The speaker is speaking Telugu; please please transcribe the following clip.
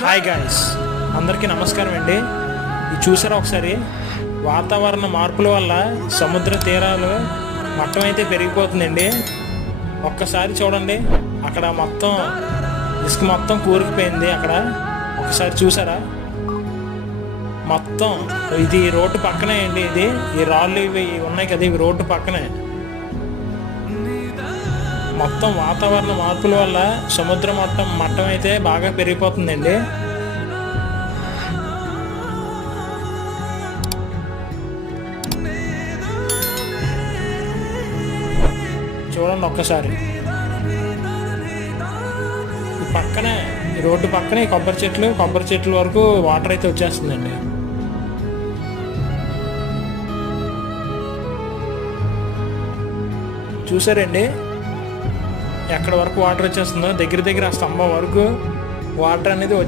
హాయ్ గాయ్స్, అందరికీ నమస్కారం అండి. ఇది చూసారా ఒకసారి, వాతావరణ మార్పుల వల్ల సముద్ర తీరాలు మట్టం అయితే పెరిగిపోతుందండి. ఒక్కసారి చూడండి, అక్కడ మొత్తం ఇసుక మొత్తం కూరుకుపోయింది. అక్కడ ఒకసారి చూసారా, మొత్తం ఇది రోడ్డు పక్కనే అండి. ఈ రాళ్ళు ఇవి ఉన్నాయి కదా, ఇవి రోడ్డు పక్కనే. మొత్తం వాతావరణ మార్పుల వల్ల సముద్ర మట్టం అయితే బాగా పెరిగిపోతుందండి. చూడండి ఒక్కసారి, పక్కనే రోడ్డు పక్కనే కొబ్బరి చెట్లు వరకు వాటర్ అయితే వచ్చేస్తుందండి. చూసారండి ఎక్కడ వరకు వాటర్ వచ్చేస్తుందో, దగ్గర ఆ స్తంభం వరకు వాటర్ అనేది